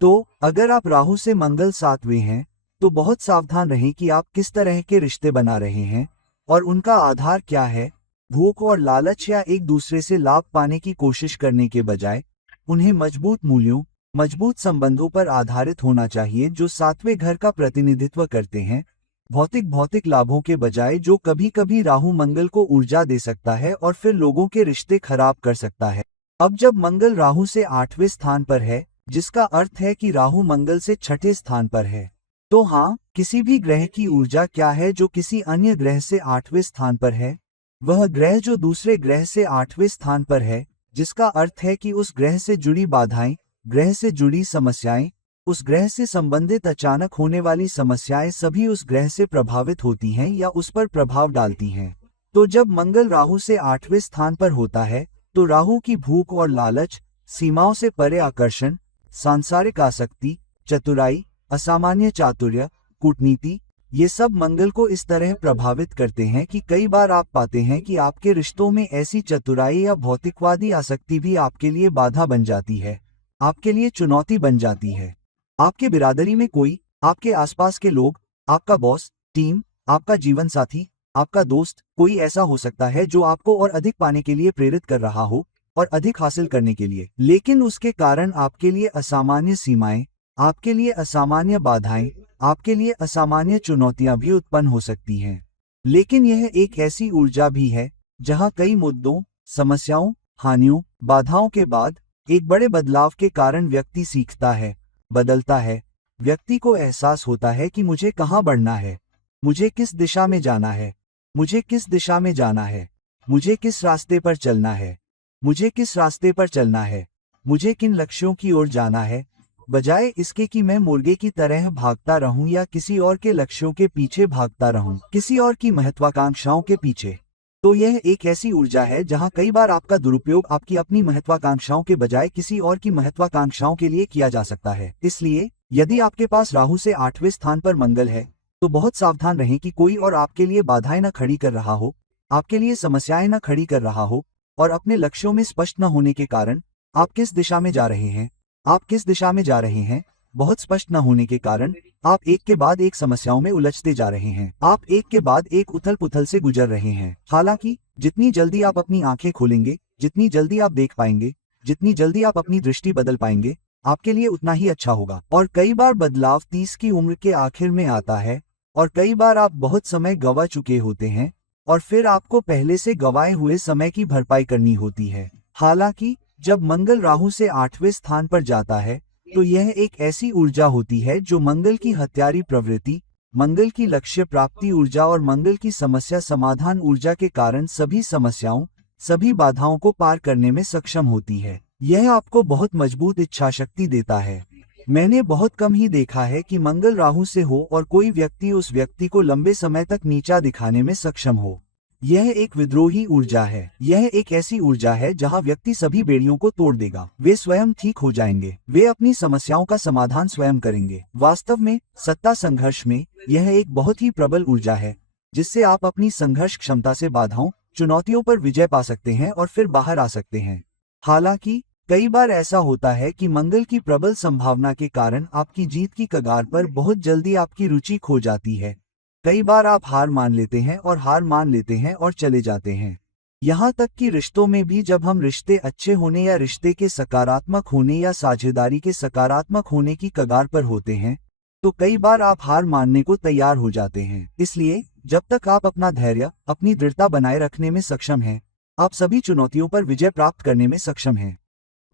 तो अगर आप राहु से मंगल 7वें हैं, तो बहुत सावधान रहें कि आप किस तरह के रिश्ते बना रहे हैं और उनका आधार क्या है। भूख और लालच या एक दूसरे से लाभ पाने की कोशिश करने के बजाय उन्हें मजबूत मूल्यों, मजबूत संबंधों पर आधारित होना चाहिए, जो 7वें घर का प्रतिनिधित्व करते हैं। भौतिक लाभों के बजाय, जो कभी कभी राहु मंगल को ऊर्जा दे सकता है और फिर लोगों के रिश्ते खराब कर सकता है। अब जब मंगल राहु से 8वें स्थान पर है, जिसका अर्थ है कि राहु मंगल से 6ठे स्थान पर है, तो हाँ, किसी भी ग्रह की ऊर्जा क्या है जो किसी अन्य ग्रह से 8वें स्थान पर है? वह ग्रह जो दूसरे ग्रह से 8वें स्थान पर है, जिसका अर्थ है कि उस ग्रह से जुड़ी बाधाएं, ग्रह से जुड़ी समस्याएं, उस ग्रह से संबंधित अचानक होने वाली समस्याएं सभी उस ग्रह से प्रभावित होती हैं या उस पर प्रभाव डालती हैं। तो जब मंगल राहु से 8वें स्थान पर होता है, तो राहु की भूख और लालच, सीमाओं से परे आकर्षण, सांसारिक आसक्ति, चतुराई, असामान्य चातुर्य, कूटनीति, ये सब मंगल को इस तरह प्रभावित करते हैं कि कई बार आप पाते हैं कि आपके रिश्तों में ऐसी चतुराई या भौतिकवादी आसक्ति भी आपके लिए बाधा बन जाती है, आपके लिए चुनौती बन जाती है। आपके बिरादरी में कोई, आपके आसपास के लोग, आपका बॉस, टीम, आपका जीवन साथी, आपका दोस्त, कोई ऐसा हो सकता है जो आपको और अधिक पाने के लिए प्रेरित कर रहा हो और अधिक हासिल करने के लिए, लेकिन उसके कारण आपके लिए असामान्य सीमाएं, आपके लिए असामान्य बाधाएं, आपके लिए असामान्य चुनौतियां भी उत्पन्न हो सकती हैं। लेकिन यह एक ऐसी ऊर्जा भी है जहां कई मुद्दों, समस्याओं, हानियों, बाधाओं के बाद एक बड़े बदलाव के कारण व्यक्ति सीखता है, बदलता है। व्यक्ति को एहसास होता है कि मुझे कहां बढ़ना है, मुझे किस दिशा में जाना है, मुझे किस दिशा में जाना है, मुझे किस रास्ते पर चलना है, मुझे किस रास्ते पर चलना है, मुझे किन लक्ष्यों की ओर जाना है, बजाय इसके कि मैं मुर्गे की तरह भागता रहूं या किसी और के लक्ष्यों के पीछे भागता रहूं, किसी और की महत्वाकांक्षाओं के पीछे। तो यह एक ऐसी ऊर्जा है जहां कई बार आपका दुरुपयोग आपकी अपनी महत्वाकांक्षाओं के बजाय किसी और की महत्वाकांक्षाओं के लिए किया जा सकता है। इसलिए यदि आपके पास राहु से 8वें स्थान पर मंगल है, तो बहुत सावधान रहें कि कोई और आपके लिए बाधाएं न खड़ी कर रहा हो, आपके लिए समस्याएं न खड़ी कर रहा हो, और अपने लक्ष्यों में स्पष्ट न होने के कारण आप किस दिशा में जा रहे हैं, आप किस दिशा में जा रहे हैं, बहुत स्पष्ट न होने के कारण आप एक के बाद एक समस्याओं में उलझते जा रहे हैं, आप एक के बाद एक उथल पुथल से गुजर रहे हैं। हालांकि जितनी जल्दी आप अपनी आंखें खोलेंगे, जितनी जल्दी आप देख पाएंगे, जितनी जल्दी आप अपनी दृष्टि बदल पाएंगे, आपके लिए उतना ही अच्छा होगा। और कई बार बदलाव 30 की उम्र के आखिर में आता है, और कई बार आप बहुत समय गंवा चुके होते हैं, और फिर आपको पहले से गंवाए हुए समय की भरपाई करनी होती है। हालांकि जब मंगल राहु से 8वें स्थान पर जाता है, तो यह एक ऐसी ऊर्जा होती है जो मंगल की हत्यारी प्रवृत्ति, मंगल की लक्ष्य प्राप्ति ऊर्जा और मंगल की समस्या समाधान ऊर्जा के कारण सभी समस्याओं, सभी बाधाओं को पार करने में सक्षम होती है। यह आपको बहुत मजबूत इच्छा शक्ति देता है। मैंने बहुत कम ही देखा है कि मंगल राहु से हो और कोई व्यक्ति उस व्यक्ति को लंबे समय तक नीचा दिखाने में सक्षम हो। यह एक विद्रोही ऊर्जा है। यह एक ऐसी ऊर्जा है जहां व्यक्ति सभी बेड़ियों को तोड़ देगा। वे स्वयं ठीक हो जाएंगे, वे अपनी समस्याओं का समाधान स्वयं करेंगे। वास्तव में सत्ता संघर्ष में यह एक बहुत ही प्रबल ऊर्जा है, जिससे आप अपनी संघर्ष क्षमता से बाधाओं, चुनौतियों पर विजय पा सकते हैं और फिर बाहर आ सकते हैं। हालांकि कई बार ऐसा होता है कि मंगल की प्रबल संभावना के कारण आपकी जीत की कगार पर बहुत जल्दी आपकी रुचि खो जाती है। कई बार आप हार मान लेते हैं और हार मान लेते हैं और चले जाते हैं। यहाँ तक कि रिश्तों में भी जब हम रिश्ते अच्छे होने या रिश्ते के सकारात्मक होने या साझेदारी के सकारात्मक होने की कगार पर होते हैं, तो कई बार आप हार मानने को तैयार हो जाते हैं। इसलिए जब तक आप अपना धैर्य, अपनी दृढ़ता बनाए रखने में सक्षम हैं, आप सभी चुनौतियों पर विजय प्राप्त करने में सक्षम हैं।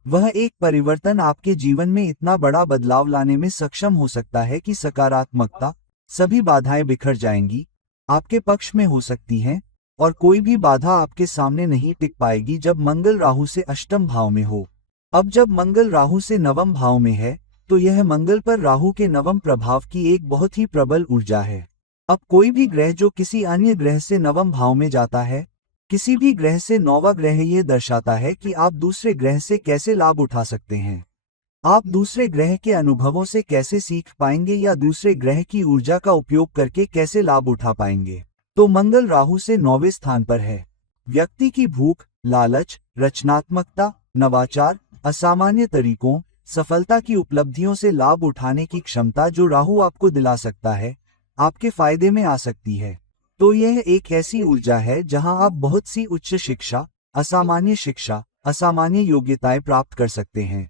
वह एक परिवर्तन आपके जीवन में इतना बड़ा बदलाव लाने में सक्षम हो सकता है कि सकारात्मकता, सभी बाधाएं बिखर जाएंगी, आपके पक्ष में हो सकती हैं, और कोई भी बाधा आपके सामने नहीं टिक पाएगी जब मंगल राहु से अष्टम भाव में हो। अब जब मंगल राहु से नवम भाव में है, तो यह मंगल पर राहु के नवम प्रभाव की एक बहुत ही प्रबल ऊर्जा है। अब कोई भी ग्रह जो किसी अन्य ग्रह से नवम भाव में जाता है, किसी भी ग्रह से नौवां ग्रह, यह दर्शाता है कि आप दूसरे ग्रह से कैसे लाभ उठा सकते हैं। आप दूसरे ग्रह के अनुभवों से कैसे सीख पाएंगे या दूसरे ग्रह की ऊर्जा का उपयोग करके कैसे लाभ उठा पाएंगे। तो मंगल राहु से 9वें स्थान पर है। व्यक्ति की भूख, लालच, रचनात्मकता, नवाचार, असामान्य तरीकों, सफलता की उपलब्धियों से लाभ उठाने की क्षमता जो राहु आपको दिला सकता है, आपके फायदे में आ सकती है। तो यह एक ऐसी ऊर्जा है जहां आप बहुत सी उच्च शिक्षा, असामान्य योग्यताएं प्राप्त कर सकते हैं।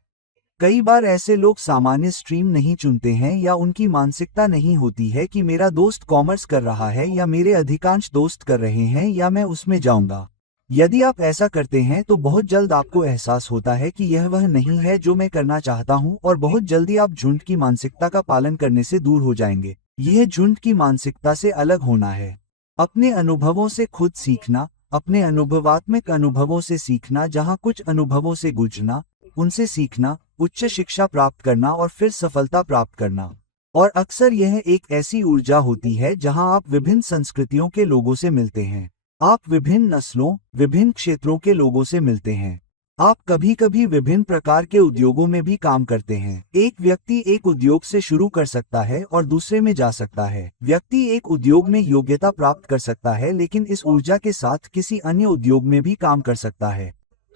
कई बार ऐसे लोग सामान्य स्ट्रीम नहीं चुनते हैं या उनकी मानसिकता नहीं होती है कि मेरा दोस्त कॉमर्स कर रहा है या मेरे अधिकांश दोस्त कर रहे हैं या मैं उसमें जाऊंगा। यदि आप ऐसा करते हैं तो बहुत जल्द आपको एहसास होता है कि यह वह नहीं है जो मैं करना चाहता हूं, और बहुत जल्दी आप झुंड की मानसिकता का पालन करने से दूर हो जाएंगे। यह झुंड की मानसिकता से अलग होना है। अपने अनुभवों से खुद सीखना, अपने अनुभवात्मक अनुभवों से सीखना, जहां कुछ अनुभवों से गुजरना, उनसे सीखना, उच्च शिक्षा प्राप्त करना और फिर सफलता प्राप्त करना। और अक्सर यह एक ऐसी ऊर्जा होती है जहां आप विभिन्न संस्कृतियों के लोगों से मिलते हैं। आप विभिन्न नस्लों, विभिन्न क्षेत्रों के लोगों से मिलते हैं। आप कभी कभी विभिन्न प्रकार के उद्योगों में भी काम करते हैं। एक व्यक्ति एक उद्योग से शुरू कर सकता है और दूसरे में जा सकता है। व्यक्ति एक उद्योग में योग्यता प्राप्त कर सकता है, लेकिन इस ऊर्जा के साथ किसी अन्य उद्योग में भी काम कर सकता है।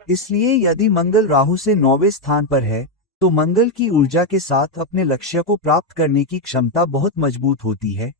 इसलिए यदि मंगल राहु से 9वें स्थान पर है, तो मंगल की ऊर्जा के साथ अपने लक्ष्य को प्राप्त करने की क्षमता बहुत मजबूत होती है,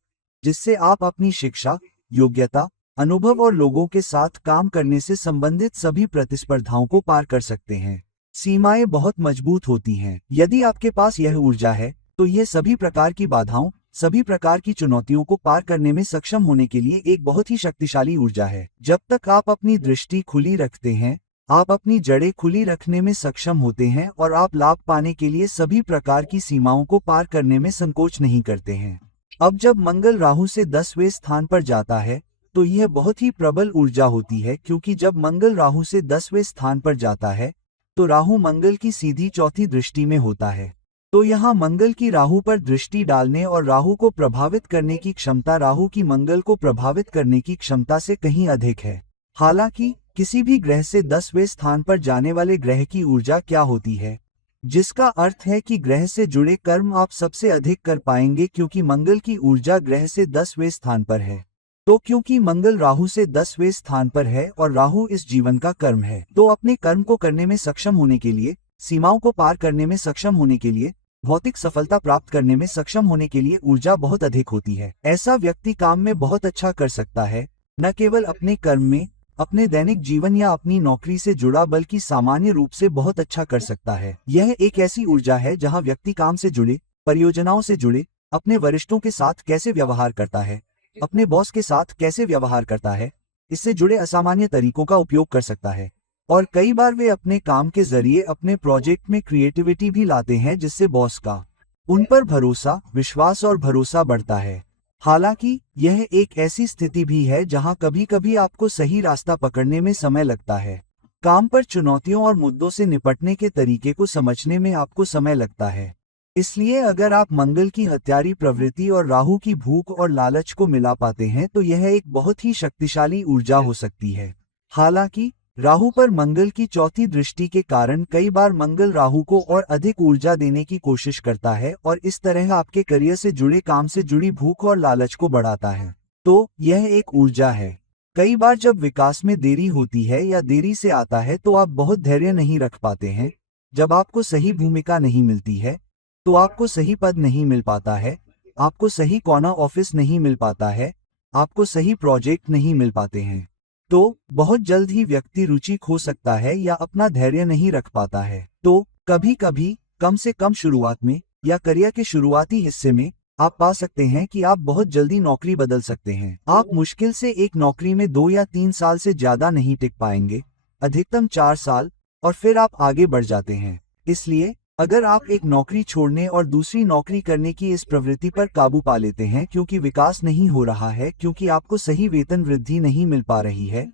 जिससे आप अपनी शिक्षा, योग्यता, अनुभव और लोगों के साथ काम करने से संबंधित सभी प्रतिस्पर्धाओं को पार कर सकते हैं। सीमाएं बहुत मजबूत होती हैं। यदि आपके पास यह ऊर्जा है, तो यह सभी प्रकार की बाधाओं, सभी प्रकार की चुनौतियों को पार करने में सक्षम होने के लिए एक बहुत ही शक्तिशाली ऊर्जा है। जब तक आप अपनी दृष्टि खुली रखते हैं, आप अपनी जड़ें खुली रखने में सक्षम होते हैं और आप लाभ पाने के लिए सभी प्रकार की सीमाओं को पार करने में संकोच नहीं करते हैं। अब जब मंगल राहु से 10वें स्थान पर जाता है, तो यह बहुत ही प्रबल ऊर्जा होती है, क्योंकि जब मंगल राहु से 10वें स्थान पर जाता है, तो राहु मंगल की सीधी चौथी दृष्टि में होता है। तो यहाँ मंगल की राहु पर दृष्टि डालने और राहु को प्रभावित करने की क्षमता राहु की मंगल को प्रभावित करने की क्षमता से कहीं अधिक है। हालांकि किसी भी ग्रह से 10वें स्थान पर जाने वाले ग्रह की ऊर्जा क्या होती है, जिसका अर्थ है कि ग्रह से जुड़े कर्म आप सबसे अधिक कर पाएंगे, क्योंकि मंगल की ऊर्जा ग्रह से 10वें स्थान पर है। तो क्योंकि मंगल राहु से 10वें स्थान पर है और राहु इस जीवन का कर्म है, तो अपने कर्म को करने में सक्षम होने के लिए, सीमाओं को पार करने में सक्षम होने के लिए, भौतिक सफलता प्राप्त करने में सक्षम होने के लिए ऊर्जा बहुत अधिक होती है। ऐसा व्यक्ति काम में बहुत अच्छा कर सकता है, न केवल अपने कर्म में, अपने दैनिक जीवन या अपनी नौकरी से जुड़ा, बल्कि सामान्य रूप से बहुत अच्छा कर सकता है। यह एक ऐसी ऊर्जा है जहां व्यक्ति काम से जुड़े, परियोजनाओं से जुड़े, अपने वरिष्ठों के साथ कैसे व्यवहार करता है, अपने बॉस के साथ कैसे व्यवहार करता है, इससे जुड़े असामान्य तरीकों का उपयोग कर सकता है। और कई बार वे अपने काम के जरिए अपने प्रोजेक्ट में क्रिएटिविटी भी लाते हैं, जिससे बॉस का उन पर भरोसा, विश्वास और भरोसा बढ़ता है। हालांकि यह एक ऐसी स्थिति भी है जहां कभी कभी आपको सही रास्ता पकड़ने में समय लगता है। काम पर चुनौतियों और मुद्दों से निपटने के तरीके को समझने में आपको समय लगता है। इसलिए अगर आप मंगल की हत्यारी प्रवृत्ति और राहु की भूख और लालच को मिला पाते हैं, तो यह एक बहुत ही शक्तिशाली ऊर्जा हो सकती है। हालांकि राहु पर मंगल की चौथी दृष्टि के कारण कई बार मंगल राहु को और अधिक ऊर्जा देने की कोशिश करता है और इस तरह आपके करियर से जुड़े काम से जुड़ी भूख और लालच को बढ़ाता है। तो यह एक ऊर्जा है। कई बार जब विकास में देरी होती है या देरी से आता है, तो आप बहुत धैर्य नहीं रख पाते हैं। जब आपको सही भूमिका नहीं मिलती है, तो आपको सही पद नहीं मिल पाता है, आपको सही कॉर्नर ऑफिस नहीं मिल पाता है, आपको सही प्रोजेक्ट नहीं मिल पाते हैं, तो बहुत जल्द ही व्यक्ति रुचि खो सकता है या अपना धैर्य नहीं रख पाता है। तो कभी कभी, कम से कम शुरुआत में या करियर के शुरुआती हिस्से में, आप पा सकते हैं कि आप बहुत जल्दी नौकरी बदल सकते हैं। आप मुश्किल से एक नौकरी में 2 या 3 साल से ज्यादा नहीं टिक पाएंगे, अधिकतम 4 साल, और फिर आप आगे बढ़ जाते हैं। इसलिए अगर आप एक नौकरी छोड़ने और दूसरी नौकरी करने की इस प्रवृत्ति पर काबू पा लेते हैं, क्योंकि विकास नहीं हो रहा है, क्योंकि आपको सही वेतन वृद्धि नहीं मिल पा रही है,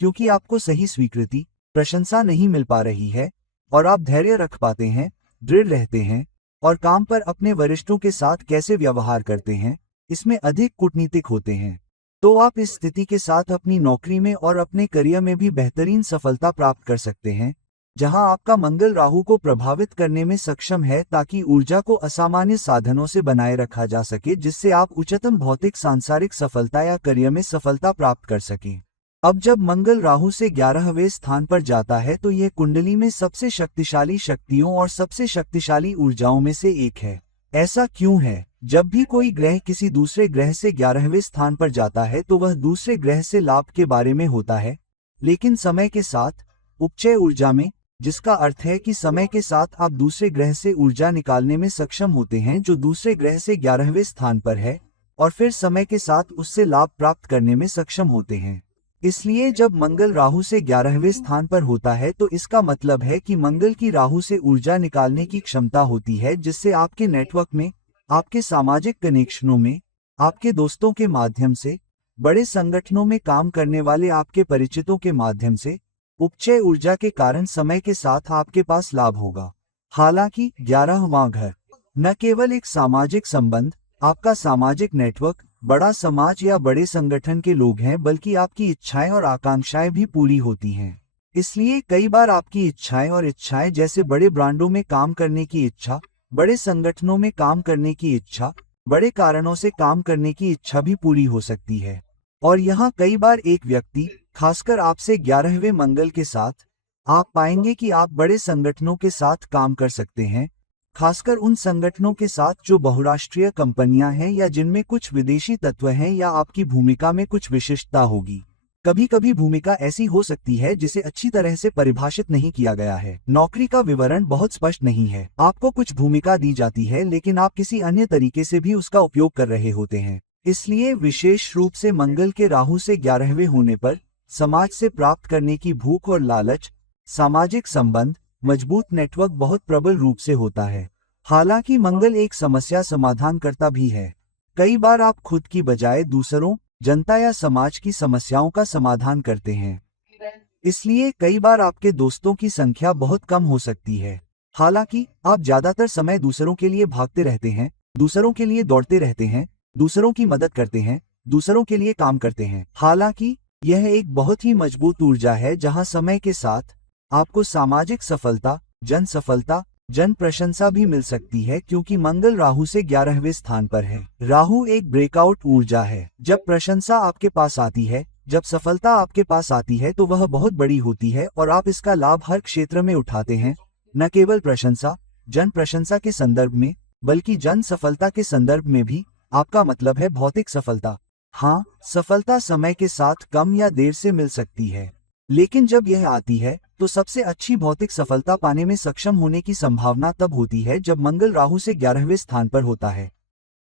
क्योंकि आपको सही स्वीकृति, प्रशंसा नहीं मिल पा रही है, और आप धैर्य रख पाते हैं, दृढ़ रहते हैं, और काम पर अपने वरिष्ठों के साथ कैसे व्यवहार करते हैं, इसमें अधिक कूटनीतिक होते हैं, तो आप इस स्थिति के साथ अपनी नौकरी में और अपने करियर में भी बेहतरीन सफलता प्राप्त कर सकते हैं, जहां आपका मंगल राहु को प्रभावित करने में सक्षम है, ताकि ऊर्जा को असामान्य साधनों से बनाए रखा जा सके, जिससे आप उच्चतम भौतिक सांसारिक सफलता या करियर में सफलता प्राप्त कर सकें। अब जब मंगल राहु से 11वें स्थान पर जाता है, तो यह कुंडली में सबसे शक्तिशाली शक्तियों और सबसे शक्तिशाली ऊर्जाओं में से एक है। ऐसा क्यों है? जब भी कोई ग्रह किसी दूसरे ग्रह से 11वें स्थान पर जाता है, तो वह दूसरे ग्रह से लाभ के बारे में होता है, लेकिन समय के साथ उपचय ऊर्जा में, जिसका अर्थ है कि समय के साथ आप दूसरे ग्रह से ऊर्जा निकालने में सक्षम होते हैं जो दूसरे ग्रह से 11वें स्थान पर है, और फिर समय के साथ उससे लाभ प्राप्त करने में सक्षम होते हैं। इसलिए जब मंगल राहु से 11वें स्थान पर होता है, तो इसका मतलब है कि मंगल की राहु से ऊर्जा निकालने की क्षमता होती है, जिससे आपके नेटवर्क में, आपके सामाजिक कनेक्शनों में, आपके दोस्तों के माध्यम से, बड़े संगठनों में काम करने वाले आपके परिचितों के माध्यम से उपचय ऊर्जा के कारण समय के साथ आपके पास लाभ होगा। हालांकि 11वां घर न केवल एक सामाजिक संबंध, आपका सामाजिक नेटवर्क, बड़ा समाज या बड़े संगठन के लोग हैं, बल्कि आपकी इच्छाएं और आकांक्षाएं भी पूरी होती हैं। इसलिए कई बार आपकी इच्छाएं और इच्छाएं जैसे बड़े ब्रांडों में काम करने की इच्छा, बड़े संगठनों में काम करने की इच्छा, बड़े कारणों से काम करने की इच्छा भी पूरी हो सकती है। और यहाँ कई बार एक व्यक्ति, खासकर आपसे 11वें मंगल के साथ, आप पाएंगे कि आप बड़े संगठनों के साथ काम कर सकते हैं, खासकर उन संगठनों के साथ जो बहुराष्ट्रीय कंपनियां हैं या जिनमें कुछ विदेशी तत्व हैं, या आपकी भूमिका में कुछ विशिष्टता होगी। कभी कभी भूमिका ऐसी हो सकती है जिसे अच्छी तरह से परिभाषित नहीं किया गया है। नौकरी का विवरण बहुत स्पष्ट नहीं है। आपको कुछ भूमिका दी जाती है, लेकिन आप किसी अन्य तरीके से भी उसका उपयोग कर रहे होते हैं। इसलिए विशेष रूप से मंगल के राहु से 11वें होने पर समाज से प्राप्त करने की भूख और लालच, सामाजिक संबंध, मजबूत नेटवर्क बहुत प्रबल रूप से होता है। हालांकि मंगल एक समस्या समाधानकर्ता भी है। कई बार आप खुद की बजाय दूसरों, जनता या समाज की समस्याओं का समाधान करते हैं। इसलिए कई बार आपके दोस्तों की संख्या बहुत कम हो सकती है। हालांकि आप ज्यादातर समय दूसरों के लिए भागते रहते हैं, दूसरों के लिए दौड़ते रहते हैं, दूसरों की मदद करते हैं, दूसरों के लिए काम करते हैं। हालांकि यह एक बहुत ही मजबूत ऊर्जा है जहां समय के साथ आपको सामाजिक सफलता, जन प्रशंसा भी मिल सकती है, क्योंकि मंगल राहु से 11वें स्थान पर है। राहु एक ब्रेकआउट ऊर्जा है। जब प्रशंसा आपके पास आती है, जब सफलता आपके पास आती है, तो वह बहुत बड़ी होती है और आप इसका लाभ हर क्षेत्र में उठाते हैं। न केवल प्रशंसा, जन प्रशंसा के संदर्भ में, बल्कि जन सफलता के संदर्भ में भी। आपका मतलब है भौतिक सफलता। हाँ, सफलता समय के साथ कम या देर से मिल सकती है, लेकिन जब यह आती है तो सबसे अच्छी भौतिक सफलता पाने में सक्षम होने की संभावना तब होती है जब मंगल राहु से 11वें स्थान पर होता है।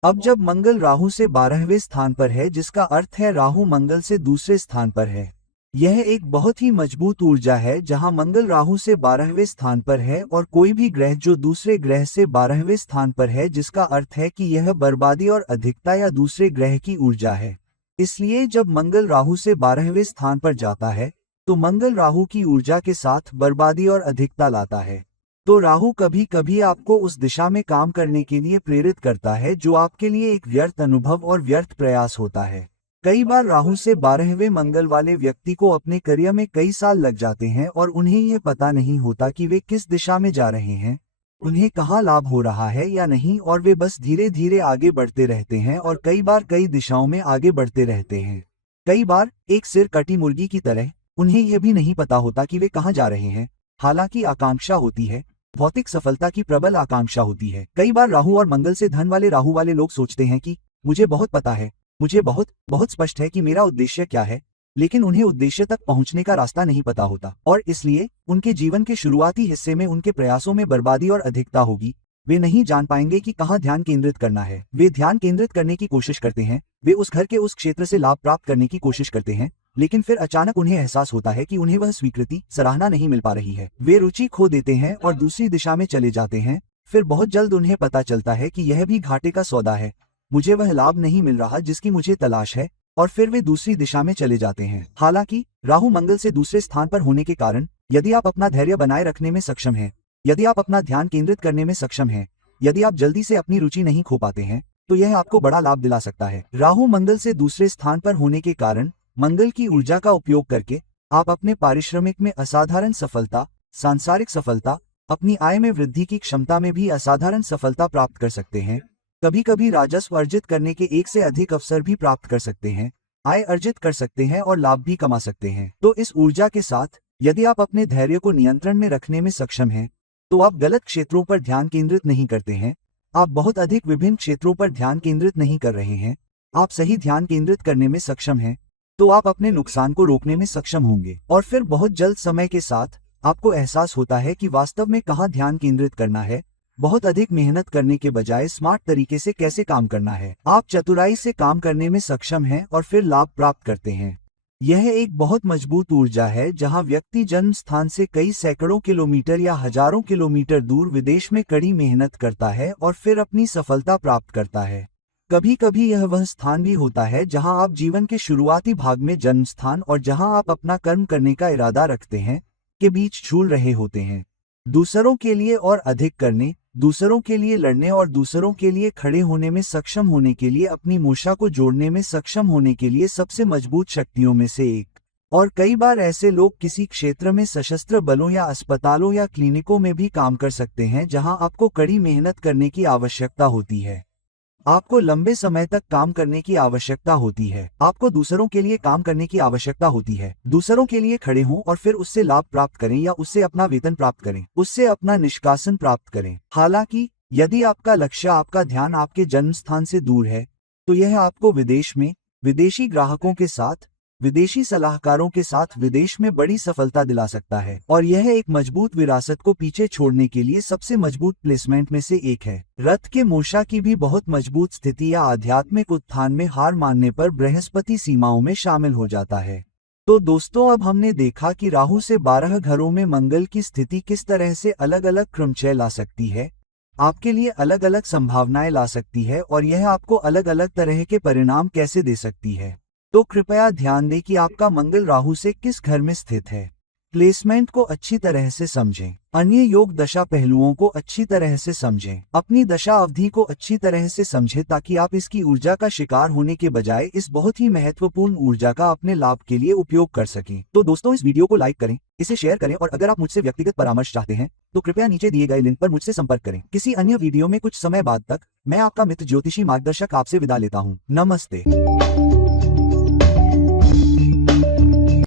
अब जब मंगल राहु से 12वें स्थान पर है, जिसका अर्थ है राहु मंगल से दूसरे स्थान पर है, यह एक बहुत ही मजबूत ऊर्जा है जहां मंगल राहु से 12वें स्थान पर है और कोई भी ग्रह जो दूसरे ग्रह से 12वें स्थान पर है, जिसका अर्थ है कि यह बर्बादी और अधिकता या दूसरे ग्रह की ऊर्जा है। इसलिए जब मंगल राहु से 12वें स्थान पर जाता है तो मंगल राहु की ऊर्जा के साथ बर्बादी और अधिकता लाता है। तो राहु कभी कभी आपको उस दिशा में काम करने के लिए प्रेरित करता है जो आपके लिए एक व्यर्थ अनुभव और व्यर्थ प्रयास होता है। कई बार राहु से 12वें मंगल वाले व्यक्ति को अपने करियर में कई साल लग जाते हैं और उन्हें यह पता नहीं होता कि वे किस दिशा में जा रहे हैं, उन्हें कहाँ लाभ हो रहा है या नहीं, और वे बस धीरे धीरे आगे बढ़ते रहते हैं और कई बार कई दिशाओं में आगे बढ़ते रहते हैं। कई बार एक सिर कटी मुर्गी की तरह उन्हें यह भी नहीं पता होता कि वे कहाँ जा रहे हैं। हालांकि आकांक्षा होती है, भौतिक सफलता की प्रबल आकांक्षा होती है। कई बार राहु और मंगल से धन वाले राहु वाले लोग सोचते हैं कि मुझे बहुत पता है, मुझे बहुत स्पष्ट है कि मेरा उद्देश्य क्या है, लेकिन उन्हें उद्देश्य तक पहुंचने का रास्ता नहीं पता होता और इसलिए उनके जीवन के शुरुआती हिस्से में उनके प्रयासों में बर्बादी और अधिकता होगी। वे नहीं जान पाएंगे कि कहाँ ध्यान केंद्रित करना है। वे ध्यान केंद्रित करने की कोशिश करते हैं, वे उस घर के उस क्षेत्र से लाभ प्राप्त करने की कोशिश करते हैं, लेकिन फिर अचानक उन्हें एहसास होता है कि उन्हें वह स्वीकृति, सराहना नहीं मिल पा रही है। वे रुचि खो देते हैं और दूसरी दिशा में चले जाते हैं। फिर बहुत जल्द उन्हें पता चलता है कि यह भी घाटे का सौदा है, मुझे वह लाभ नहीं मिल रहा जिसकी मुझे तलाश है, और फिर वे दूसरी दिशा में चले जाते हैं। हालांकि राहु मंगल से दूसरे स्थान पर होने के कारण यदि आप अपना धैर्य बनाए रखने में सक्षम हैं, यदि आप अपना ध्यान केंद्रित करने में सक्षम हैं, यदि आप जल्दी से अपनी रुचि नहीं खो पाते हैं, तो यह आपको बड़ा लाभ दिला सकता है। राहु मंगल से दूसरे स्थान पर होने के कारण मंगल की ऊर्जा का उपयोग करके आप अपने पारिश्रमिक में असाधारण सफलता, सांसारिक सफलता, अपनी आय में वृद्धि की क्षमता में भी असाधारण सफलता प्राप्त कर सकते हैं। कभी कभी राजस्व अर्जित करने के एक से अधिक अवसर भी प्राप्त कर सकते हैं, आय अर्जित कर सकते हैं और लाभ भी कमा सकते हैं। तो इस ऊर्जा के साथ यदि आप अपने धैर्य को नियंत्रण में रखने में सक्षम हैं, तो आप गलत क्षेत्रों पर ध्यान केंद्रित नहीं करते हैं, आप बहुत अधिक विभिन्न क्षेत्रों पर ध्यान केंद्रित नहीं कर रहे हैं, आप सही ध्यान केंद्रित करने में सक्षम हैं, तो आप अपने नुकसान को रोकने में सक्षम होंगे। और फिर बहुत जल्द समय के साथ आपको एहसास होता है कि वास्तव में कहाँ ध्यान केंद्रित करना है, बहुत अधिक मेहनत करने के बजाय स्मार्ट तरीके से कैसे काम करना है। आप चतुराई से काम करने में सक्षम हैं और फिर लाभ प्राप्त करते हैं। यह एक बहुत मजबूत ऊर्जा है जहां व्यक्ति जन्म स्थान से कई सैकड़ों किलोमीटर या हजारों किलोमीटर दूर विदेश में कड़ी मेहनत करता है और फिर अपनी सफलता प्राप्त करता है। कभी कभी यह वह स्थान भी होता है जहां आप जीवन के शुरुआती भाग में जन्म स्थान और जहां आप अपना कर्म करने का इरादा रखते हैं के बीच झूल रहे होते हैं। दूसरों के लिए और अधिक करने, दूसरों के लिए लड़ने और दूसरों के लिए खड़े होने में सक्षम होने के लिए, अपनी मूषा को जोड़ने में सक्षम होने के लिए सबसे मजबूत शक्तियों में से एक। और कई बार ऐसे लोग किसी क्षेत्र में सशस्त्र बलों या अस्पतालों या क्लिनिकों में भी काम कर सकते हैं जहां आपको कड़ी मेहनत करने की आवश्यकता होती है। आपको लंबे समय तक काम करने की आवश्यकता होती है। आपको दूसरों के लिए काम करने की आवश्यकता होती है। दूसरों के लिए खड़े हों और फिर उससे लाभ प्राप्त करें या उससे अपना वेतन प्राप्त करें, उससे अपना निष्कासन प्राप्त करें। हालांकि यदि आपका लक्ष्य, आपका ध्यान आपके जन्म स्थान से दूर है, तो यह आपको विदेश में, विदेशी ग्राहकों के साथ, विदेशी सलाहकारों के साथ विदेश में बड़ी सफलता दिला सकता है। और यह एक मजबूत विरासत को पीछे छोड़ने के लिए सबसे मजबूत प्लेसमेंट में से एक है। रथ के मूषा की भी बहुत मजबूत स्थिति या आध्यात्मिक उत्थान में हार मानने पर बृहस्पति सीमाओं में शामिल हो जाता है। तो दोस्तों, अब हमने देखा कि राहु से 12 घरों में मंगल की स्थिति किस तरह से अलग अलग क्रमचय ला सकती है, आपके लिए अलग अलग संभावनाएं ला सकती है और यह आपको अलग अलग तरह के परिणाम कैसे दे सकती है। तो कृपया ध्यान दें कि आपका मंगल राहु से किस घर में स्थित है। प्लेसमेंट को अच्छी तरह से समझें, अन्य योग दशा पहलुओं को अच्छी तरह से समझें, अपनी दशा अवधि को अच्छी तरह से समझें ताकि आप इसकी ऊर्जा का शिकार होने के बजाय इस बहुत ही महत्वपूर्ण ऊर्जा का अपने लाभ के लिए उपयोग कर सकें। तो दोस्तों, इस वीडियो को लाइक करें, इसे शेयर करें और अगर आप मुझसे व्यक्तिगत परामर्श चाहते हैं तो कृपया नीचे दिए गए लिंक पर मुझसे संपर्क करें। किसी अन्य वीडियो में कुछ समय बाद तक मैं आपका मित्र ज्योतिषी मार्गदर्शक आपसे विदा लेता हूँ। नमस्ते।